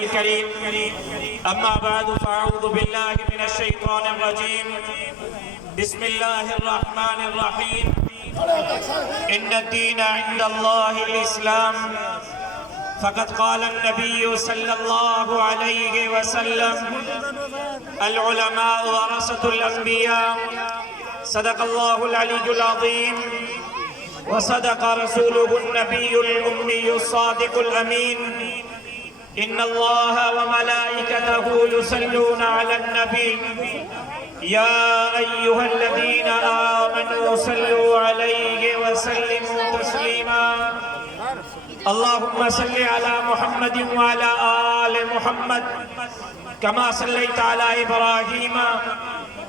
الكريم أما بعد فأعوذ بالله من الشيطان الرجيم بسم الله الرحمن الرحيم إن الدين عند الله الإسلام فقد قال النبي صلى الله عليه وسلم العلماء ورثة الأنبياء صدق الله العلي العظيم وصدق رسوله النبي الأمي الصادق الأمين إن الله وملائكته يصلون على النبي يا أيها الذين آمنوا صلوا عليه وسلموا تسليما اللهم صل على محمد وعلى آل محمد كما صليت على إبراهيم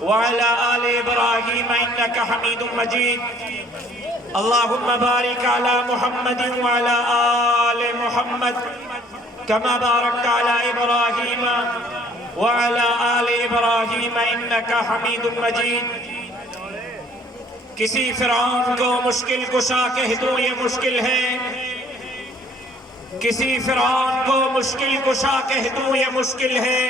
وعلى آل إبراهيم إنك حميد مجيد اللهم بارك على محمد وعلى آل محمد كما باركت على إبراهيم وعلى آل إبراهيم إنك حميد مجيد کسی فرعون کو مشکل کشا کہہ دوں یہ مشکل ہے کسی فرعون کو مشکل کشا کہہ دوں یہ مشکل ہے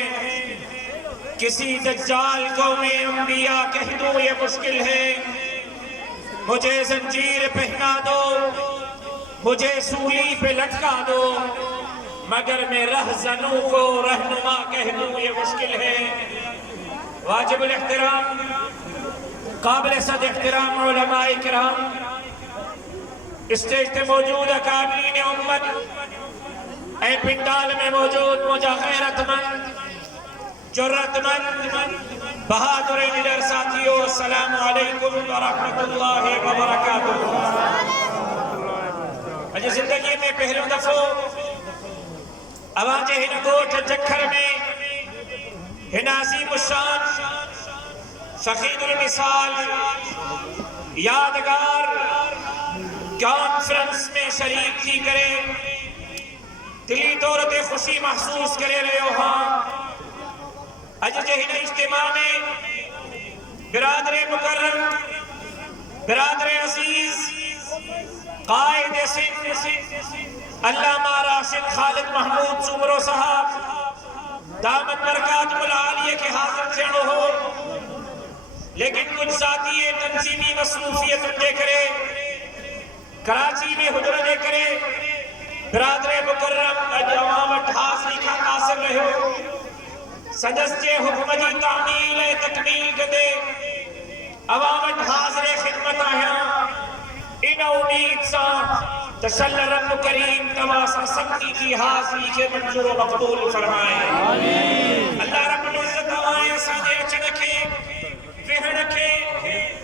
کسی دجال کو میں انبیاء کہہ دوں یہ مشکل ہے مجھے زنجیر پہنا دو مجھے سولی پہ لٹکا دو مگر میں رہزنوں کو رہنما کہہ دوں یہ مشکل ہے واجب الاحترام قابل صد احترام علماء کرام اسٹیج پہ موجود اکابرین امت اے پنڈال میں موجود مجھے غیرت مند جرت مند بہادر لیڈر ساتھیو السلام علیکم ورحمت اللہ وبرکاتہ اجھے زندگی میں پہلوں دفعہ آواجے ہن گوٹھ جکھر میں ہن عظیم الشان شخید المثال یادگار کانفرنس میں شریک تھی کرے دلی طورت خوشی محسوس کرے رہے ہو ہاں اج جہن اجتماع میں برادر مکرم برادر عزیز قائد سندھ علامہ راشد خالد محمود سمرو صاحب دامت برکات العالیہ کے حاضر چھڑو ہو لیکن کچھ ذاتی تنظیمی مصروفیت دے کرے کراچی میں حجرہ دے کرے برادر مکرم عوام اٹھاسی کا قاصر رہے ہو سجس جے حکم جی تعمیل تکمیل کدے عوام اٹھاس رے خدمت آیا ان امید سا تسل رب کریم تواسا سکتی کی حاضری کے منظور و مقبول فرمائے اللہ رب العزت آئے سادے چڑکے وہڑکے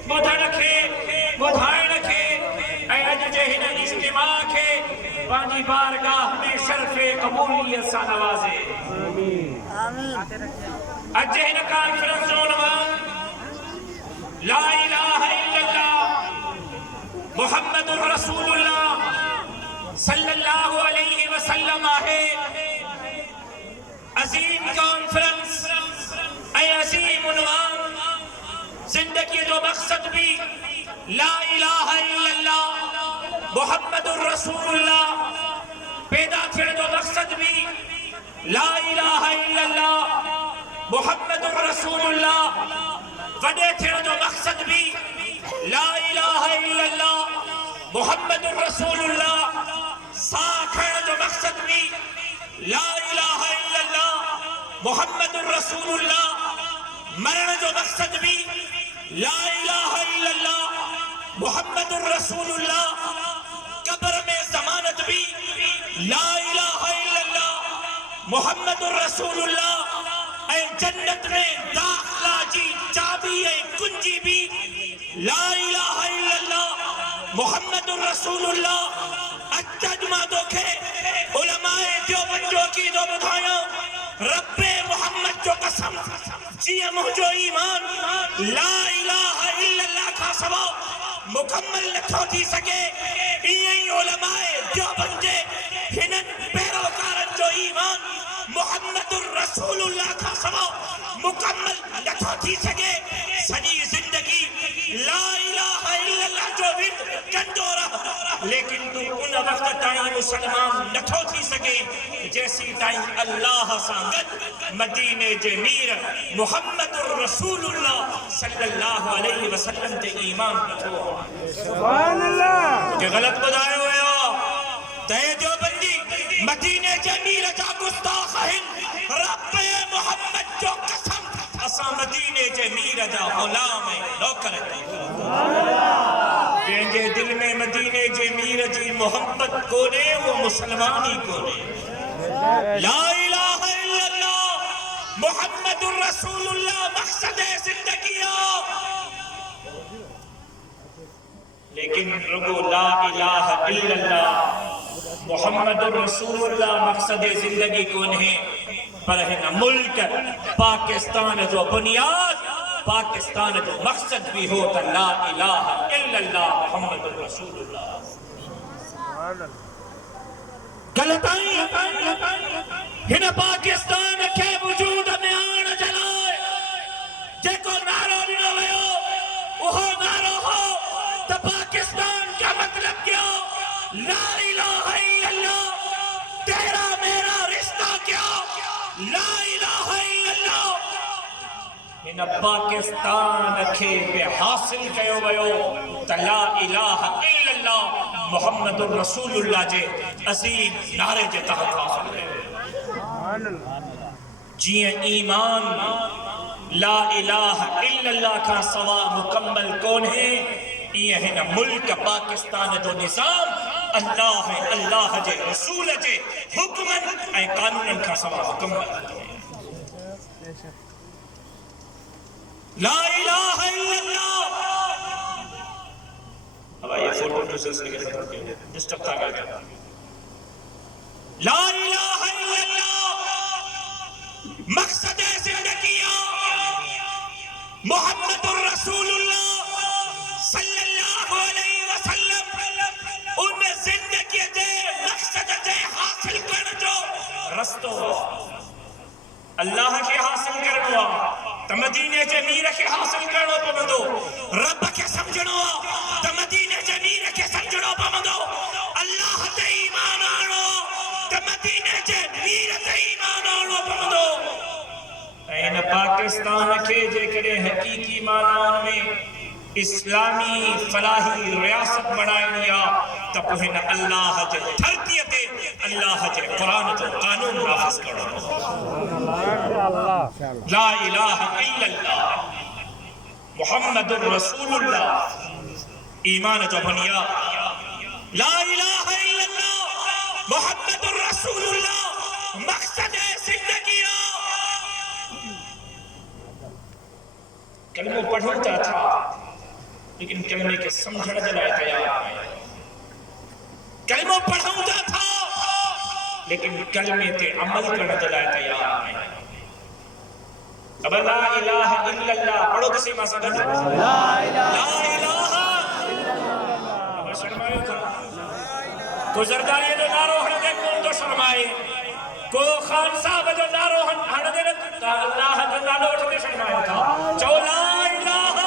مدھڑکے مدھائے رکھے اے اج جہن اجتماع کے پانی بارگاہ میں شرف قبولیت سا نوازے اج جہن کانفرنس عنوان لا الہ الا اللہ محمد رسول اللہ صلی اللہ علیہ وسلم ہے عظیم کانفرنس اے عظیم عنوان زندگی جو مقصد بھی لا الہ الا اللہ محمد رسول اللہ پیدا تھے جو مقصد بھی لا الہ الا اللہ محمد رسول اللہ وڈے تھے جو مقصد بھی لا الہ الا اللہ محمد رسول اللہ ساکھڑ جو مقصد بھی لا الہ الا اللہ محمد رسول اللہ مرن جو مقصد بھی لا الہ الا اللہ محمد رسول اللہ قبر میں ضمانت بھی لا الہ الا اللہ محمد رسول اللہ اے جنت میں داخلہ جی چابی اے کنجی بھی لا الہ الا اللہ محمد رسول اللہ اجتجمہ دوکھے علماء دیوبندوں کی دو بدھائیاں رب محمد جو قسم جی مہجو ایمان لا الہ الا اللہ کا سوا مکمل نتھو تھی سکے یہی علماء دیوبندے ہنن پیروکارن جو ایمان محمد الرسول اللہ کا سوا مکمل نتھو تھی سکے سنی زندگی لا الہ الا اللہ جو بھی کندورا لیکن تو ان وقت ٹائم مسلمان نٹھو تھی سکے جیسی ٹائم اللہ سانگت مدینے جے میر محمد الرسول اللہ صلی اللہ علیہ وسلم تے ایمان نٹھو سبحان اللہ کہ غلط بدائے ہوئے ہو تے جو بندی مدینے جے میر جا گستاخ ہن رب محمد جو قسم اسا مدینے جے میر جا غلام نوکر جنجے دل میں مدینے جے میر جی محمد کونے وہ مسلمانی کونے لا الہ الا اللہ محمد الرسول اللہ مقصد زندگی لیکن رگو لا الہ الا اللہ محمد الرسول اللہ مقصد زندگی کون ہے پر ہے نا ملک پاکستان جو بنیاد پاکستان جو مقصد بھی ہوتا لا الہ الا اللہ محمد الرسول اللہ غلطائی ہن پاکستان کے وجود میں آن جلائے جے کو نعرہ نہ لو وہ نعرہ ہو تو پاکستان کا مطلب کیا لا الہ الا اللہ تیرا میرا رشتہ کیا لا الہ الا اللہ ان پاکستان کے بے حاصل کیو ویو تا لا الہ الا اللہ محمد الرسول اللہ جے عظیم نعرے جے تحت حاصل کیو جی ایمان لا الہ الا اللہ کا سوا مکمل کون ہے یہ ہے نا ملک پاکستان جو نظام اللہ ہے اللہ جے رسول جے حکمن اے قانون کا سوا مکمل ہے لا الہ الا اللہ اب آئیے فوٹو جو سلسلے کے ختم کیا ڈسٹرب تھا گیا لا الہ الا اللہ مقصد زندگی محمد الرسول اللہ صلی اللہ علیہ وسلم ان زندگی دے مقصد دے حاصل کر جو رستو اللہ کے حاصل کرنوا تمدینے جے میر کے حاصل کرنوا پمندو رب کے سمجھنوا تمدینے جے میر کے سمجھنوا پمندو اللہ تے ایمان آنو تمدینے جے میر تے ایمان آنو پمندو این پاکستان کے جے کرے حقیقی معنان میں اسلامی فلاحی ریاست بنائے لیا تب ہن اللہ جے دھرتیتے اللہ جے قرآن جو قانون نافذ کرو لا الہ الا اللہ محمد الرسول اللہ ایمان جو بنیا لا الہ الا اللہ محمد الرسول اللہ مقصد زندگی کلمہ پڑھتا تھا لیکن کلمے کے سمجھنے دلائے تیار کلمہ پڑھتا تھا لیکن کلمے تے عمل کرنے دلائے تیار اب لا الہ الا اللہ پڑھو کسی ماں سکتا لا الہ اب شرمائے تھا کو زرداری جو نارو ہن دے کون تو شرمائے کو خان صاحب جو نارو ہن دے اللہ جو نارو اٹھ دے شرمائے تھا جو لا الہ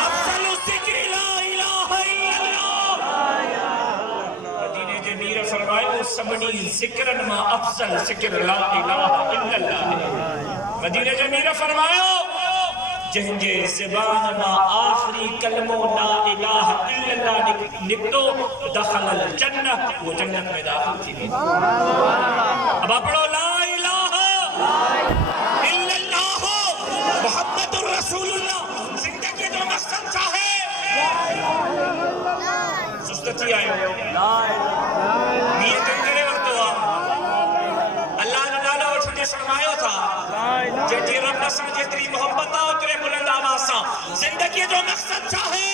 افضل الذکر لا الہ الا اللہ مدینے جے میر فرمائے سبنی ذکرن ما افضل ذکر لا الہ الا اللہ مدینے جے میر فرمائے جہنجے زبان ما آخری کلمہ لا الہ الا اللہ نکتو دخل الجنہ وہ جنت میں داخل تھی اب اپڑو لا الہ الا اللہ محمد الرسول اللہ زندگی جو مقصد چاہے سستتی آئے نیت کرے وقت ہوا اللہ نے ڈالا اٹھنے شرمائیو تھا جی رب نسل جتری محبت آؤ ترے بلند آواز سا زندگی جو مقصد چاہے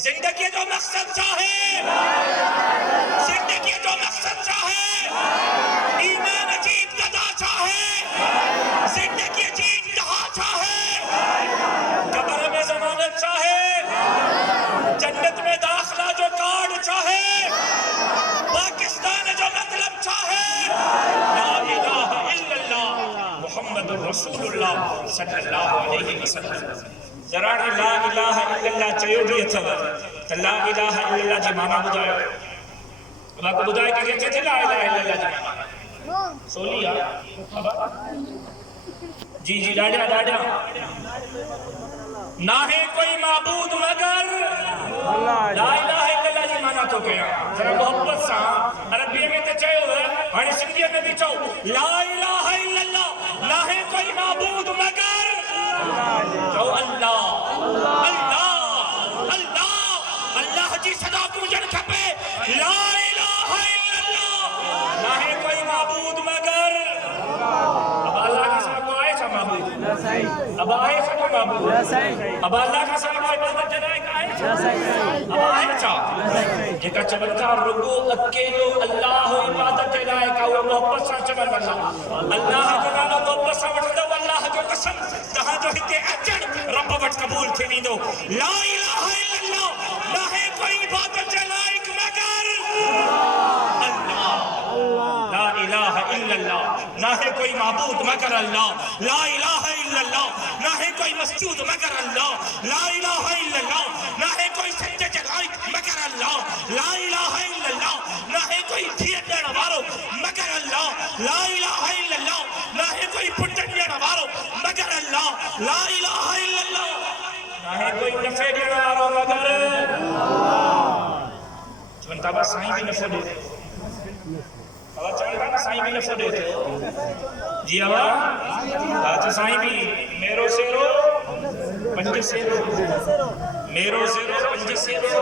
زندگی جو مقصد چاہے زندگی جو مقصد چاہے ایمان عجیب گدا چاہے زندگی عجیب دہا چاہے قبر میں ضمانت چاہے جنت میں داخلہ جو کارڈ چاہے پاکستان جو مطلب چاہے لا الہ الا اللہ محمد الرسول اللہ صلی اللہ علیہ وسلم ذرا لا الہ الا اللہ چیو بھی اچھا تو لا الہ الا اللہ جی مانا بجائے اب آپ کو بجائے کہ کہتے تھے لا الہ الا اللہ جی مانا سولی جی جی ڈاڑیا ڈاڑیا نہ ہے کوئی معبود مگر لا الہ الا اللہ جی مانا تو کیا ذرا محبت سا عربی میں تو چاہے ہوئے ہمیں سندھیت میں بھی چاہو لا الہ الا اللہ نہ ہے کوئی معبود مگر جو اللہ اللہ اللہ اللہ جی صدا کو جن کھپے لا الہ الا اللہ نہ ہے کوئی معبود مگر اب اللہ کا ساتھ کو آئے سا معبود اب آئے سا کو معبود اب اللہ کا ساتھ کو عبادت جنائے کا آئے اب آئے چاہ جکا چمتکار رکو اکیلو اللہ عبادت جنائے کا وہ محبت سا چمن اللہ اللہ جو نانا محبت سا وٹھتا وہ اللہ جو قسم تہاں جو ہتے اچھن رب وٹ قبول تھی نیندو لا الہ الا اللہ نہ ہے کوئی عبادت جنائے مگر لا الہ الا اللہ نہ ہے کوئی معبود مگر اللہ لا الہ الا اللہ نہ ہے کوئی مسجود مگر اللہ لا الہ الا اللہ نہ ہے کوئی سجدہ جلائق مگر اللہ لا الہ الا اللہ نہ ہے کوئی دھیت دینا وارو مگر اللہ لا الہ الا اللہ نہ ہے کوئی پٹن دینا وارو مگر اللہ لا الہ الا اللہ نہ ہے کوئی نفع دینا وارو مگر چونتا بس سائیں بھی نفع دیتے اللہ چاہتا نا سائیں بھی نفع دیتے جی اللہ آج سائیں بھی میرو سیرو پنج سیرو میرو سیرو پنج سیرو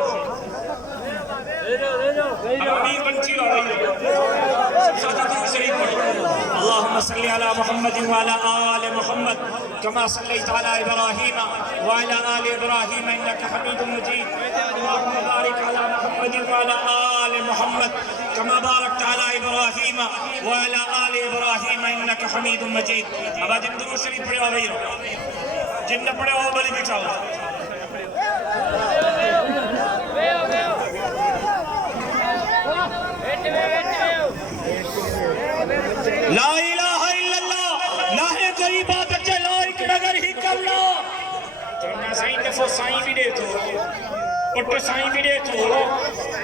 اب امیر بنچی آ رہی ہے سادہ درو شریف پڑھو اللہم صلی علی محمد وعلی آل محمد کما صلیت علی ابراہیم وعلی آل ابراہیم انکا حمید مجید اللہم بارک علی محمد وعلی آل محمد کما بارکت علی ابراہیم وعلی آل ابراہیم انکا حمید مجید اب جن درو شریف پڑھو آ رہی ہو جن نہ پڑھو آ بلی بچھاؤ لا الہ الا اللہ نہ ہے کوئی عبادت جلائق مگر ہی کرنا چونہ سائیں نفو سائیں بھی دے تو پٹر سائیں بھی دے تو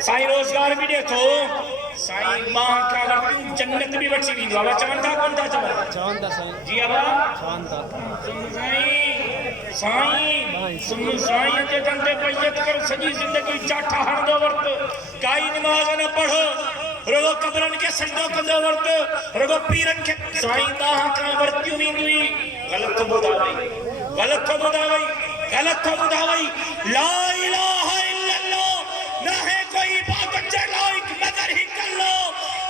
سائیں روزگار بھی دے تو سائیں ماں کا وقت جنت بھی بچی بھی دو آبا چاندہ کون تھا چاندہ سائیں جی آبا سائیں سائیں کے جنتے بیت کر سجی زندگی چاٹھا ہر دو وقت کائی نماز نہ پڑھو رگو قبرن کے سجدوں کندو ورد رگو پیرن کے سائیں داہاں کا ورتیوں نہیں دوئی غلط تو بداوئی غلط تو بداوئی غلط تو بداوئی لا الہ الا اللہ نہ ہے کوئی عبادت جلائق مگر ہی کر لو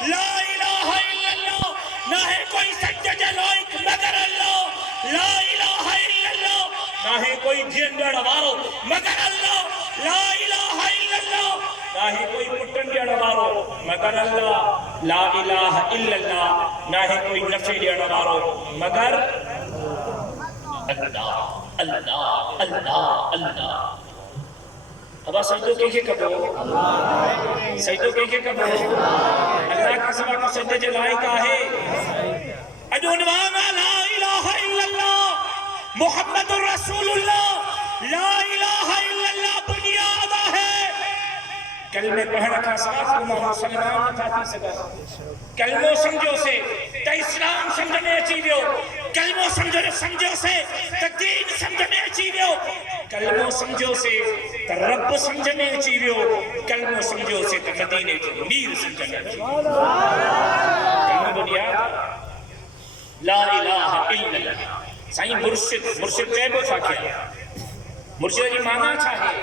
لا الہ الا اللہ نہ ہے کوئی سجدہ جلائق مگر اللہ لا الہ الا اللہ نہ ہے کوئی جھینڈڑ وارو مگر اللہ لا الہ الا اللہ نہ ہی کوئی پٹن دینا مارو مگر اللہ لا الہ الا اللہ نہ ہی کوئی نفع دینا مارو مگر اللہ اللہ اللہ اللہ اب سجدو کے کبھو سجدو کے کبھو اللہ کا سوا کو سجدہ جلائے کا ہے ادونوانا لا الہ الا اللہ محمد رسول اللہ لا الہ الا اللہ بنیاد ہے کلمے پڑھنا کا ساتھ امام مسلمان تھاتی سکا کلموں سمجھو سے تا اسلام سمجھنے چیزیو کلموں سمجھو سے تا دین سمجھنے چیزیو کلموں سمجھو سے تا رب سمجھنے چیزیو کلموں سمجھو سے تا مدینے جو میر سمجھنے چیزیو کلمہ بنیاد لا الہ الا اللہ سائیں مرشد چیبو فاکیا مرشد جی مانا چاہے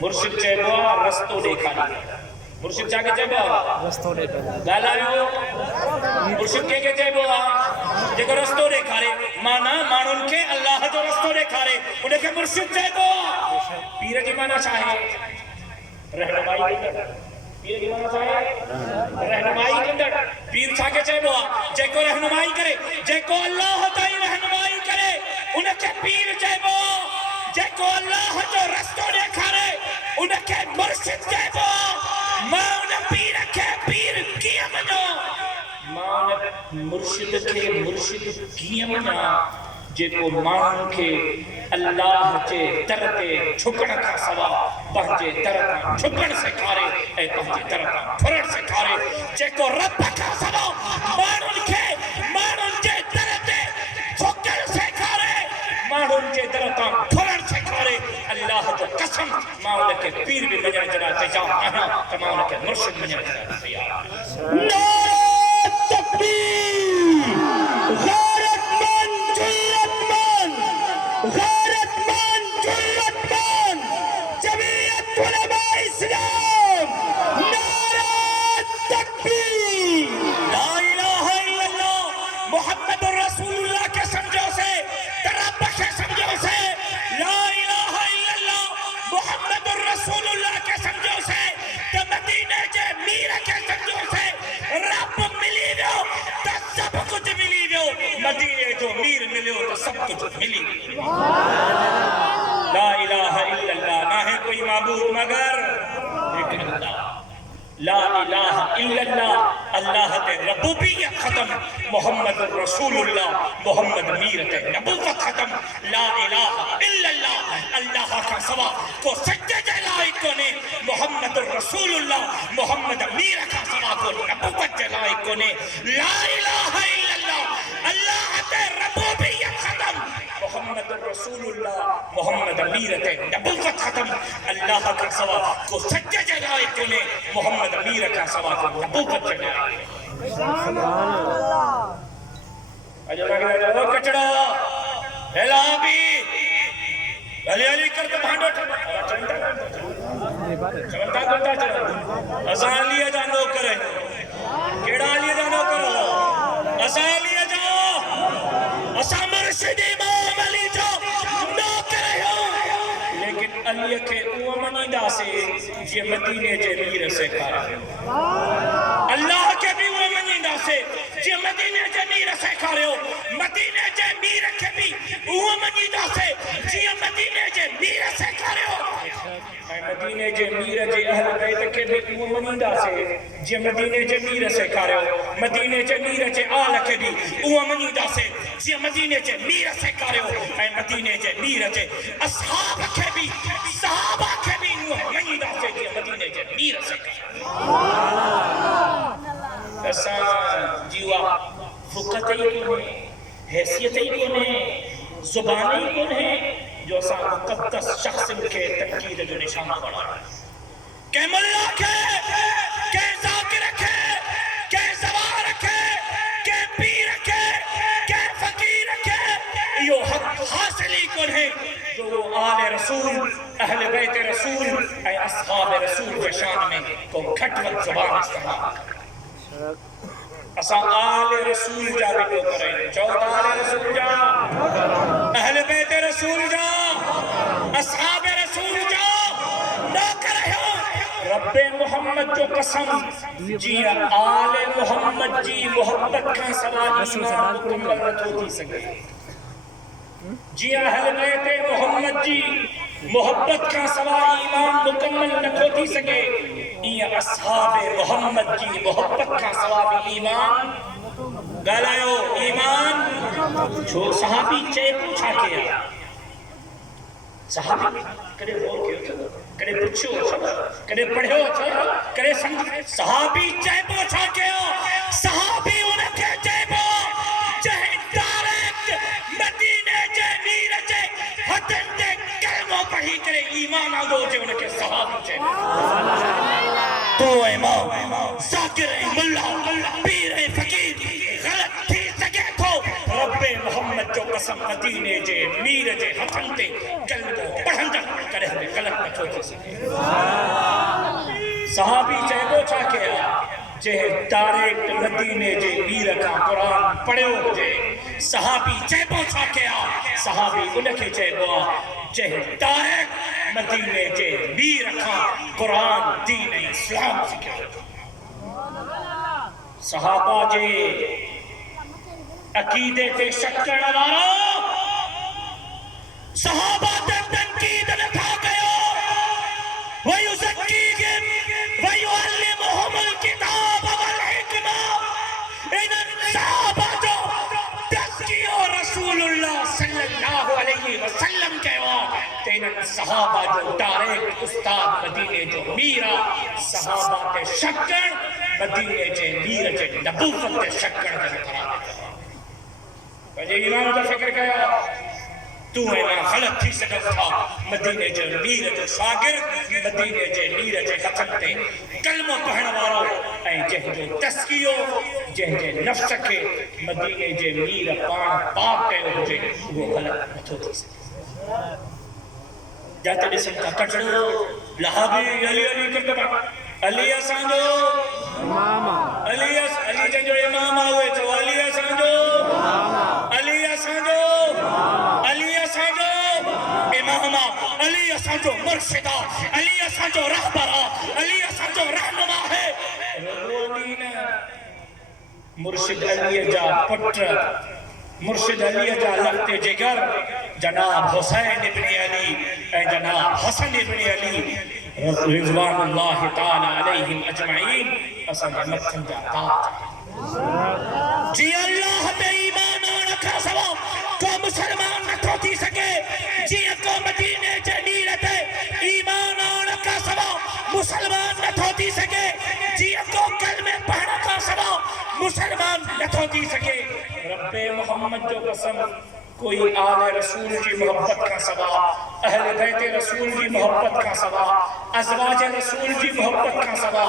مرشد چیبو رستو دیکھا نہیں مرشد چاہ کے چیبو رستو دیکھا گالایو مرشد کے چیبو جگہ رستو دیکھا رہے مانا مانن کے اللہ جو رستو دیکھا رہے انہیں کہ مرشد چیبو پیر جی مانا چاہے رہنمائی کندر پیر جی مانا چاہے رہنمائی کندر پیر چاہ کے چیبو جے کو رہنمائی کرے جے کو اللہ ہوتا ہی رہنمائی کرے انہیں کہ پیر چیبو جے کو اللہ جو رستو دیکھا رہے انہیں کہ مرشد چیبو ماں انہیں پیر کے پیر کیا منو ماں انہیں مرشد کے مرشد کیا منو جیکو مان کے اللہ کے در تے جھکن کا سوا پہنچے در تا جھکن سے کھارے اے پہنچے در تا پھرن سے کھارے جیکو رب کا سوا مانن کے در تے جھکن سے کھارے مانن کے در تا پھرن سے کھارے اللہ جو قسم ماں کے پیر بھی بجائے جنا تجاؤ آنا تمام کے مرشد بجائے جنا تیار نعرہ تکبیر غیرت مند جرت مند جمعیت علماء اسلام نعرہ تکبیر لا الہ الا اللہ محمد الرسول اللہ کے سمجھو سے تربش سمجھو سے لا الہ الا اللہ محمد الرسول اللہ کے سمجھو سے مدینے کے میر کے سمجھو سے رب ملی دو تو سب کچھ ملی دو مدینے جو میر ملے ہو تو سب کچھ ملی دو لا الہ الا اللہ نہ ہے کوئی معبود مگر ایک اللہ لا الہ الا اللہ اللہ تے ربوبیت ختم محمد الرسول اللہ محمد میر تے نبوت ختم لا الہ الا اللہ اللہ کا سوا کو سجدے جلائق کو نے محمد الرسول اللہ محمد میر کا سوا کو نبوت جلائق کو نے لا الہ الا اللہ اللہ تے ربوبیت ختم محمد الرسول اللہ محمد میر تے نبوت ختم اللہ کا سوا کو سجدے جلائق کو نے محمد میر کا سوا کو نبوت جلائق سبحان اللہ اجلا کہ کچڑا ہلا بھی علی علی کر کے بھانڈو چلتا کرتا چلتا ازان لیا جانو کرے کیڑا لیا جانو کرو ازان لیا جاؤ اسا مرشد امام علی جو نو کرے ہو لیکن علی کے اومنی دا سے یہ مدینے جے میر سے کارا اللہ کے بھی اومنی دا سے یہ مدینے جے میر سے کارے ہو مدینے جے میر کے بھی اومنی دا سے یہ مدینے جے میر سے کارے ہو مدینے جے میر جے اہل بیت کے بھی اومنی دا سے یہ مدینے جے میر سے کارے ہو مدینے جے میر جے آل کے بھی اومنی دا سے یہ مدینے جے میر سے کارے ہو مدینے جے میر جے اصحاب کے بھی صحابہ کے بھی اومنی دا سے یہ مدینے جے میر سے کارے ہو ایسا جیوا فقط ہی کون ہے حیثیت ہی کون ہے زبان ہی کون ہے جو اسا مقدس شخص کے تنقید جو نشان پڑا ہے کہ ملا کے کہ ذاکر رکھے کہ زبان رکھے کہ پیر رکھے کہ فقیر رکھے یہ حق حاصلی کون ہے جو وہ آل رسول اہل بیت رسول اے اصحاب رسول کے شان میں کو کھٹوت زبان استعمال کرے اسا آل رسول جا بھی کو کریں چودہ آل رسول جا اہل بیت رسول جا اصحاب رسول جا نہ کرے ہو رب محمد جو قسم جی آل محمد جی محبت کا سوال ایمان مکمل نہ ہوتی سکے جی اہل بیت محمد جی محبت کا سوال ایمان مکمل نہ ہوتی سکے یہ اصحاب محمد جی محبت کا ثواب ایمان گالایو ایمان جو صحابی چے پوچھا کیا صحابی کرے بول کے کرے پوچھو کرے پڑھو کرے سمجھ صحابی چے پوچھا کیا صحابی انہیں کے چے پو جہی دارت مدینے جے میر جے حتن جے کلمہ پڑھی کرے ایمان آدھو جے انہیں کے صحابی چے تو امام ذاکر ملا پیر فقیر غلط تھی سکے تو رب محمد جو قسم مدینے جے میر جے حسن تے قلب پڑھنجا کرے ہمیں غلط نہ چھوٹے سکے صحابی چاہے وہ چاہ کیا چاہے ڈائریکٹ مدینے جے میر کا قرآن پڑھے ہو جے صحابی چاہے وہ چاہ کیا صحابی انہیں کے چاہے وہ چاہے ڈائریکٹ مدینے جے میر کا قرآن دین اسلام سکھے صحابہ جے عقیدے تے شکر نوارا صحابہ تے تنقید نتھا گیا وَيُزَكِّيهِمْ وَيُعَلِّمُهُمُ الْكِتَابَ وَالْحِكْمَةَ ان صحابہ جو تذکیہ رسول اللہ صلی صحابہ جو ڈائریکٹ استاد مدینے جو میرا صحابہ تے شکر مدینے جے میر جے نبوت تے شکر دے کرا وجہ امام دا فکر کیا تو امام غلط تھی سکتا تھا مدینے جے میر جے شاگرد مدینے جے میر جے حقن تے کلمہ پڑھن وارو اے جہ جو تسکیو جہ جے نفس کے مدینے جے میر پان پاک کہو ہوجے وہ غلط نتھو تھی سکتا جاتے ڈسن کا کٹڑو لہابی علی علی کرتا علی اسانجو علی جن جو امام آوے تو علی اسانجو علی اسانجو امام علی اسانجو مرشدہ علی اسانجو رہبرہ علی اسانجو رہنما ہے مرشد علی جا پٹر مرشد علی جا لگتے جگر جناب حسین ابن علی اے جناب حسن ابن علی رضوان اللہ تعالی علیہم اجمعین اسان مکھن جا تاج جی اللہ تے ایمان رکھا سوا کو مسلمان نہ تھوتی سکے جی کو مدینے جمیل تے ایمان رکھا سوا مسلمان نہ تھوتی سکے جی کو کلمے پڑھنا کا سوا مسلمان نہ تھوتی سکے رب محمد جو قسم کوئی آل رسول کی محبت کا سوا اہل بیت رسول کی محبت کا سوا ازواج رسول کی محبت کا سوا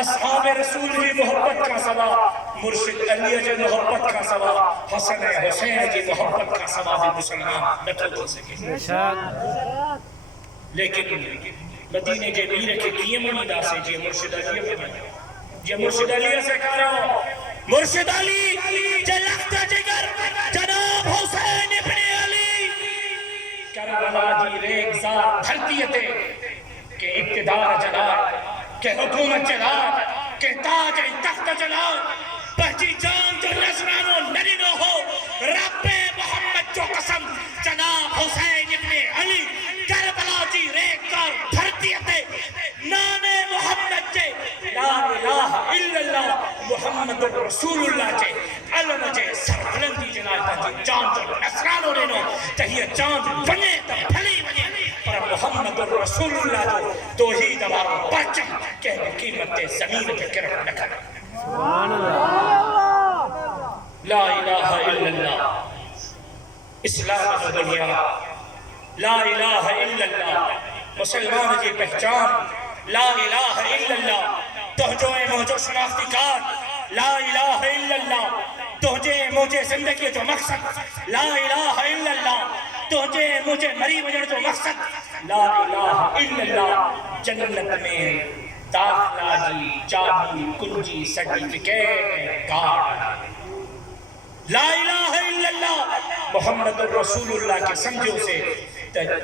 اصحاب رسول کی محبت کا سوا مرشد علی کی محبت کا سوا حسن حسین کی محبت کا سوا بھی مسلمان نہ تو سکے لیکن مدینے کے میر کے کیے منیدہ سے جی مرشد علی جی مرشد علی سے کہہ رہا ہوں مرشد علی جلکتا جگر جناب حسین ابن علی کربلا جی ریگ زار دھرتی تے کہ اقتدار جلال کہ حکومت جلال کہ تاج تخت جلال پہچی جان جو نظرانو نرینو ہو رب محمد جو قسم جناب حسین ابن علی کربلا جی ریگ زار دھرتی تے نانے محمد جے لا الہ الا اللہ محمد رسول اللہ جے علم جے سربلندی جنال پہنچی جان جو نصرانو رینو تہیہ جان بنے تا پھلی بنے پر محمد رسول اللہ جو توحید وارو پرچم کہنے قیمت زمین کے کرم نکھر لا الہ الا اللہ اسلام و دنیا لا الہ الا اللہ مسلمان کی پہچان لا الہ الا اللہ تہجوئے موجو شناختی کار لا الہ الا اللہ تہجے موجے زندگی جو مقصد لا الہ الا اللہ تہجے موجے مری وجن جو مقصد لا الہ الا اللہ جنت میں داخلہ جی چابی کنجی سرٹیفکیٹ کارڈ لا الہ الا اللہ محمد رسول اللہ کے سمجھو سے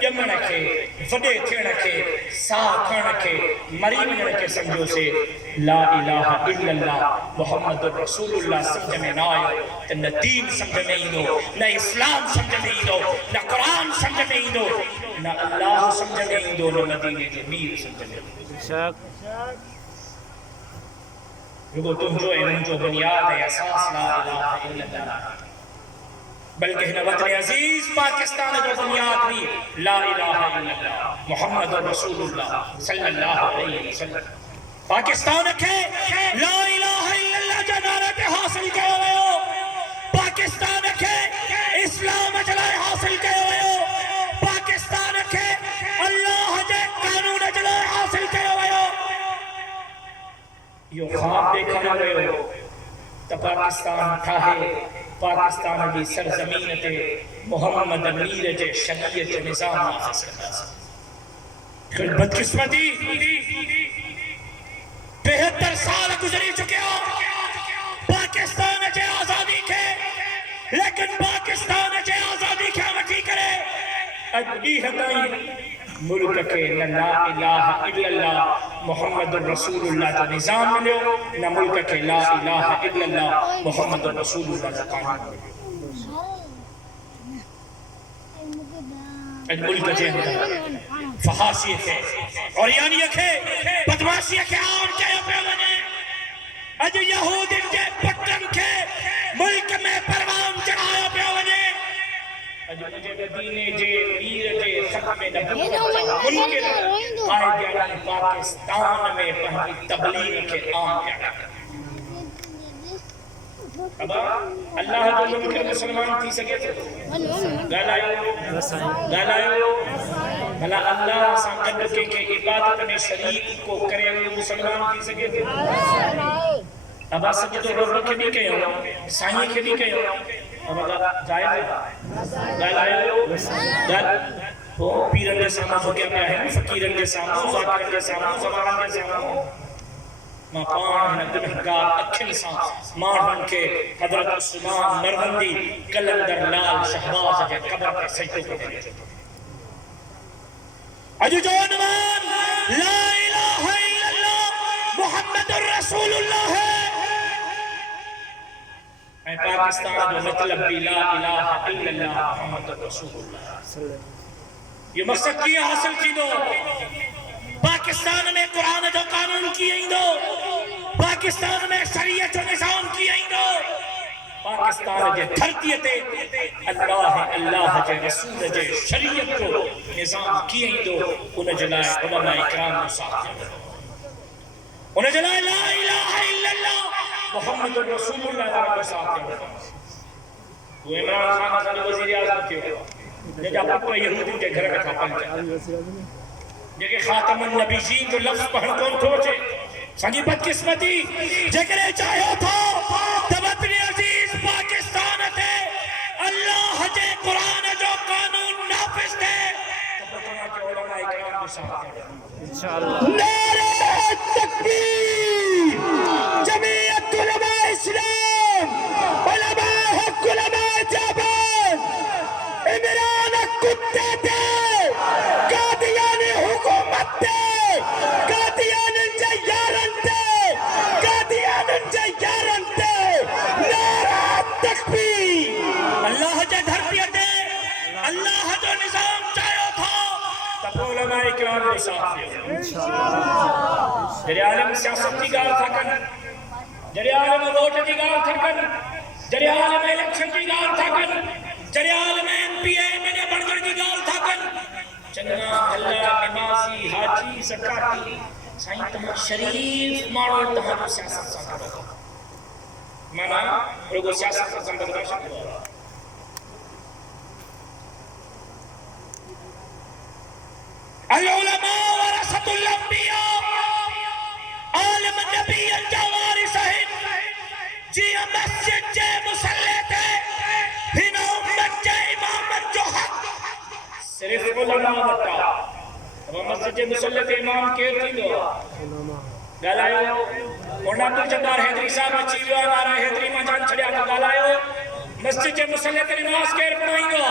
جمن کے وڈے تھیڑ کے ساہ کھڑ کے مری وجن کے سمجھو سے لا الہ الا اللہ محمد رسول اللہ سمجھ میں نہ آئے تو نہ دین سمجھ میں ہی دو نہ اسلام سمجھ میں ہی دو نہ قرآن سمجھ میں ہی دو نہ اللہ سمجھ میں ہی دو نہ مدینے کے میر سمجھ میں ہی دو رگو تم جو ہے جو بنیاد ہے اساس لا الہ الا اللہ بلکہ ہنا وطن عزیز پاکستان جو بنیاد بھی لا الہ الا اللہ محمد رسول اللہ صلی اللہ علیہ وسلم پاکستان کے لا الہ الا اللہ جنارت حاصل کے ہوئے ہو پاکستان کے اسلام جلائے حاصل کے ہوئے ہو پاکستان کے اللہ جے قانون جلائے حاصل کے ہوئے ہو یہ خواب دیکھا ہوئے ہو تو پاکستان تھا ہے پاکستان کی سرزمین تے محمد امیر جے شریعت نظام حاصل کرتا بدقسمتی 72 سال گزری چکے ہو پاکستان جے آزادی کے لیکن پاکستان جے آزادی کے وٹی کرے اجبی ہتائی ملک کے لا الہ الا اللہ محمد رسول اللہ کا نظام ملے نہ ملک کے لا الہ الا اللہ محمد رسول اللہ کا قانون ملے ملک کے اندر فحاشیت ہے اور یعنیت ہے بدماشیت ہے عام کے اپنے اج یہود کے پٹن کے ملک میں پروان چڑھایا پہ ونے اج مجھے مدینے جے پیر جے ختم نبوت منکر قائدین پاکستان میں پہنی تبلیغ کے عام کیا اب اللہ جو منکر مسلمان تھی سکے تھے گالائیو بھلا اللہ سانگت کے عبادت میں شریک کو کرے ہوئے مسلمان تھی سکے تھے اب سجدو رب کے بھی کہے ہو سائیں کے بھی کہے ہو اب جائے گالائیو وہ پیرن کے سامنے ہو گیا ہے فقیرن کے سامنے ذاکرن کے سامنے زبانن کے سامنے ماں پان گنہگار اکھل سان مارن کے حضرت عثمان مروندی کلندر لال شہباز کے قبر کے سجدے کو دے اجو جوانوان لا الہ الا اللہ محمد الرسول اللہ ہے اے پاکستان جو مطلب بھی لا الہ الا اللہ محمد الرسول اللہ یہ مقصد کیا حاصل کی دو پاکستان میں قرآن جو قانون کی دو پاکستان میں شریعت و نظام کی دو پاکستان جے دھرتی تے اللہ جے رسول جے شریعت کو نظام کی دو ان جلائے علماء اکرام کو ساتھ دے ان جلائے لا الہ الا اللہ محمد رسول اللہ کو ساتھ دے وہ عمران خان حسن وزیر اعظم کیوں جب پتر یہودی کے گھر میں تھا پنچا جگہ خاتم النبیین جو لفظ پڑھن کون تھوچے سنگی بدقسمتی جگرے چاہو تھا تب اپنی عزیز پاکستان تھے اللہ جے قرآن جو قانون نافذ تھے تب اپنا کے علماء اکرام کو ساتھ نعرہ تکبیر جمعیت علماء اسلام علماء حق علماء جابان عمران کتے دے قادیان حکومت دے قادیان جیارن دے قادیان جیارن دے نعرہ تکبیر اللہ جے دھرتی دے اللہ جو نظام چاہو تھا تب علماء اکرام کو ساتھ دے جڑے عالم سیاست کی گال تھا کن جڑے عالم ووٹ کی گال تھا کن جڑے عالم الیکشن کی گال تھا کن جڑے عالم ایم پی اے میں نے بڑھگر کی گال تھا کن چنگا اللہ نمازی حاجی زکاتی سائیں تمہاں شریف مارو تمہاں جو سیاست سا کرو مانا رگو سیاست سا زندگاہ شکر العلماء ورثۃ الانبیاء عالم نبی الجوارث ہیں جی مسجد جے مسلح تھے ہن امت جے امامت جو حق صرف علماء بتا اب مسجد جے مسلح تھے امام کیر تھی دو گالائیو اونا تو جبار حیدری صاحب اچھی ہوئے ہمارا حیدری ماں جان چھڑیا تو گالائیو مسجد جے مسلح تھے نماز کیر پڑھائیں گا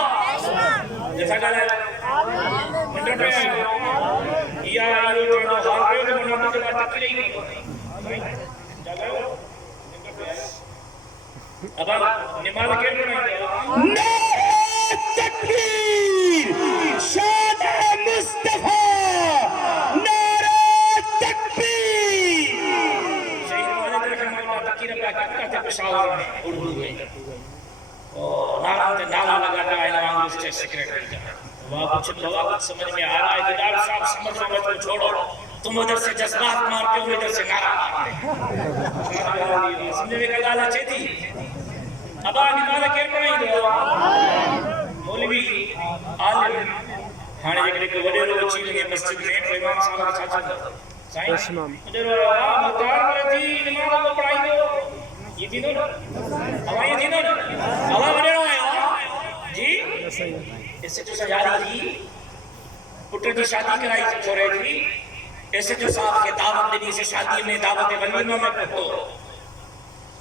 جیسا گالائیو منڈر پہ آئے یا آئیو جانو حال پہ تو منڈر پہ جبار تکی رہی گئی جاگائیو منڈر پہ آئے اب نماز کیر پڑھائیں گا نعرہ تکبیر شان مصطفیٰ نعرہ تکبیر شہید والد رحمہ اللہ تکیر اللہ کرتے پشاور میں اردو میں نارا تے نالا لگاتا ہے نوان اسٹیٹ سیکریٹری کا وہاں کچھ لوگا کچھ سمجھ میں آ رہا ہے ادار صاحب سمجھ میں کو چھوڑو تم ادھر سے جذبات مارتے ہو ادھر سے نعرہ مارتے سمجھے میں کا گالا چیتی اب آنی مالا کیر پڑھائیں دو مولوی عالم ہانے جگرے کو وڈے رو چیل گئے مسجد میں کوئی امام صاحب کا چاچا دو سائن مجھے رو مطار مرتی نماز کو پڑھائیں دو یہ تھی دو نا ہوا یہ تھی دو نا ہوا وڈے رو آئے جی اس سے جو سجاری تھی پٹر کی شادی کرائی چھوڑے تھی اس سے جو صاحب کے دعوت دینی سے شادی میں دعوت ولیمہ میں پڑھو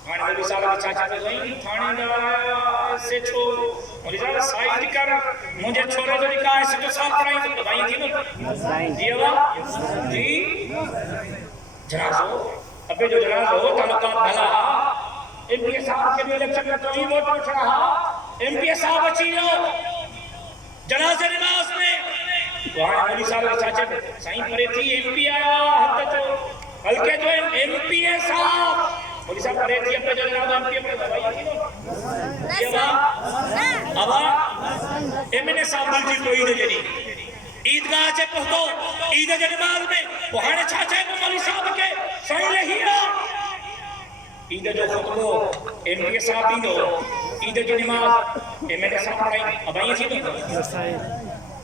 تھانے مولی صاحب کے چاچا پہ گئیں تھانے دعوت سے چھوڑ مولی صاحب سائیڈ کر مجھے چھوڑو تو لکھا ہے سے جو صاحب پڑھائیں تو بھائی تھی نا جی ہوا جی جنازو ابے جو جنازو تعلقات بھلا ایم پی صاحب کے بھی الیکشن میں تو ہی ووٹ اٹھ رہا ایم پی صاحب اچھی لو جنازے نماز میں وہاں مولی صاحب کے چاچا سائیں پڑے تھی ایم پی آیا حد تو ہلکے جو ایم پی صاحب مولوی صاحب پریڈ کی اپنے جو جناب آپ کی اپنے دوائی یہ ابا ایمنے صاحب جی کو عید جنی عیدگاہ چے پہتو عید جنماز میں پہانے چھاچے کو مولوی صاحب کے صحیح لہیرہ عید جو خطبو ایم پی صاحب ہی دو عید جنماز ایمنے صاحب پڑھائی ابا یہ تھی دو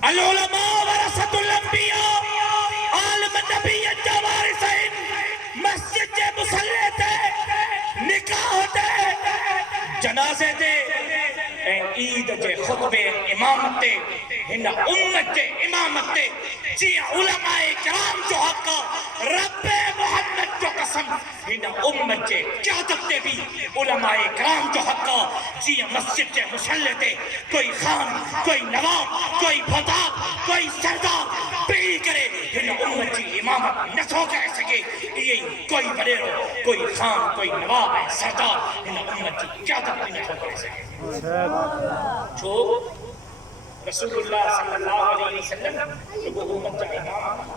العلماء ورثۃ الانبیاء عالم نبی جوارثین مسجد کے مصلی تے نکاح تے جنازے تے عید کے خطبے امامت تے ہن امت کے امامت تے جی علماء کرام جو حق رب محمد جو قسم ہن امت کے قیادت تے بھی علماء کرام جو حق جی مسجد کے مصلی تے کوئی خان کوئی نواب کوئی بھتا کوئی سردار پی کرے ہن امت کی امامت نہ سو کر سکے یہ کوئی بڑیرو کوئی خان کوئی نواب ہے سردار ہن امت کی قیادت نہ سو کر سکے جو رسول اللہ صلی اللہ علیہ وسلم رگو امت کا امام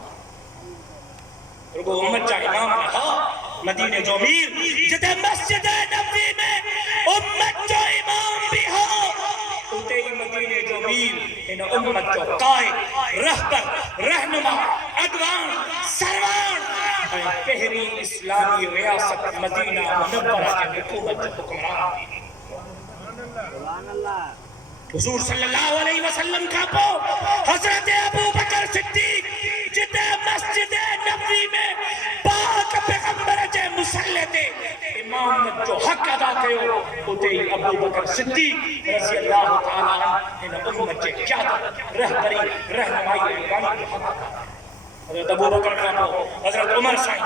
رگو امت کا امام رہا مدینہ جو میر جتے مسجد نبی میں امت جو امام بھی ہو اتے ہی مدینہ جو میر ان امت جو قائد رہبر رہنما اگوان سروان پہری اسلامی ریاست مدینہ منورہ کے حکومت جو حکمران حضور صلی اللہ علیہ وسلم کا پو حضرت ابو بکر صدیق جتے مسجد نبوی میں پاک پیغمبر جے مصلی تے امامت جو حق ادا کیو اتے ہی ابو بکر صدیق رضی اللہ تعالیٰ عنہ ان امت کے قیادت رہبری رہنمائی ایوانی جو حق حضرت ابو بکر کا پو حضرت عمر سائیں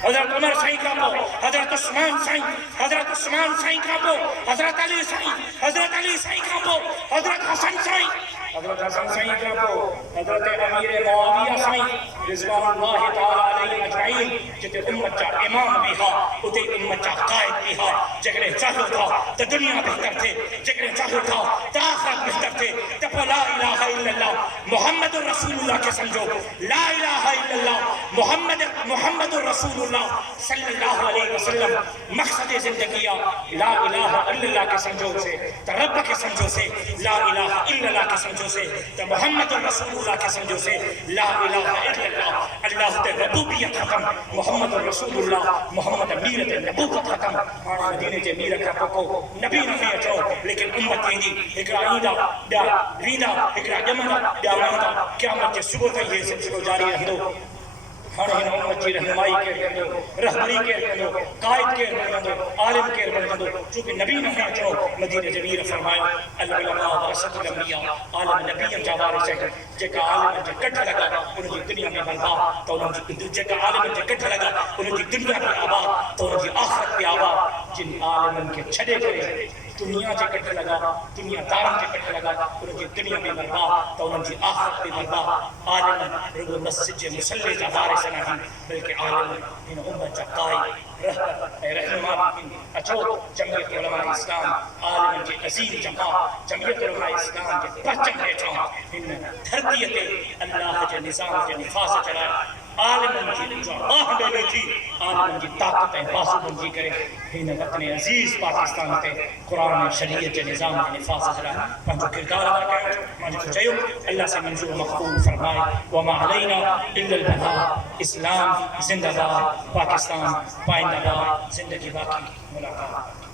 حضرت عمر سائیں کا پو حضرت عثمان سائیں حضرت عثمان سائیں کا پو حضرت علی سائیں حضرت علی سائیں کا پو حضرت حسن سائیں حضرت حسن سائیں کا پو حضرت امیر معاویہ سائیں رضوان اللہ تعالیٰ علیہ اجمعین جتے امت کا امام بھی ہا اتے امت کا قائد بھی ہا جگرے چاہو تھا تو دنیا بہتر تھے جگرے چاہو تھا تو آخرت بہتر تھے تپو لا الہ الا اللہ محمد رسول اللہ کے سمجھو لا الہ الا اللہ محمد رسول اللہ صلی اللہ علیہ وسلم مقصد زندگیہ لا الہ الا اللہ کے سمجھو سے تو رب کے سمجھو سے لا الہ الا اللہ کے سمجھو سے تو محمد رسول اللہ کے سمجھو سے لا الہ الا اللہ اللہ تے ربوبیت ختم محمد رسول اللہ محمد امیرت نبوت ختم آنا مدینہ جے میر کا پکو نبی نفی اچھو لیکن امت یہ ایک رائیدہ ڈا ریدہ ایک راجمہ ڈا مہدہ قیامت کے صبح تک یہ سلسلہ جاری رہ دو ہر ہن امت کی رہنمائی کے رکھندو رہبری کے رکھندو قائد کے رکھندو عالم کے رکھندو چونکہ نبی نے چو مدینہ جبیر فرمایا العلماء ورثۃ الانبیاء عالم نبی جوار سے جے عالم جے کٹ لگا ان کی دنیا میں برباد تو ان کی جے عالم جے کٹ لگا ان کی دنیا میں آباد تو ان کی آخرت بھی آباد جن عالم کے چھڑے کرے دنیا جے کٹ لگا دنیا دارن جے کٹ لگا ان کی دنیا میں برباد تو ان کی آخرت بھی برباد عالم رگو مسجد جے مصلی جا وارث نہیں بلکہ عالم ان امت جا قائد رہنما اچھو جمعیت علماء اسلام عالم کے عظیم جماع جمعیت علماء اسلام کے پرچم بیٹھا ان دھرتیت اللہ کے نظام کے نفاذ چلا عالم کی جو اللہ میں بیٹھی عالم کی طاقت بازو بنجی کرے ہن وطن عزیز پاکستان تے قرآن شریعت کے نظام کے نفاذ چلا پنجو کردار ادا کرے مانجو چاہیو اللہ سے منظور مقبول فرمائے وما علینا الا البلاغ اسلام زندہ باد پاکستان پائندہ باد زندگی باقی ملاقات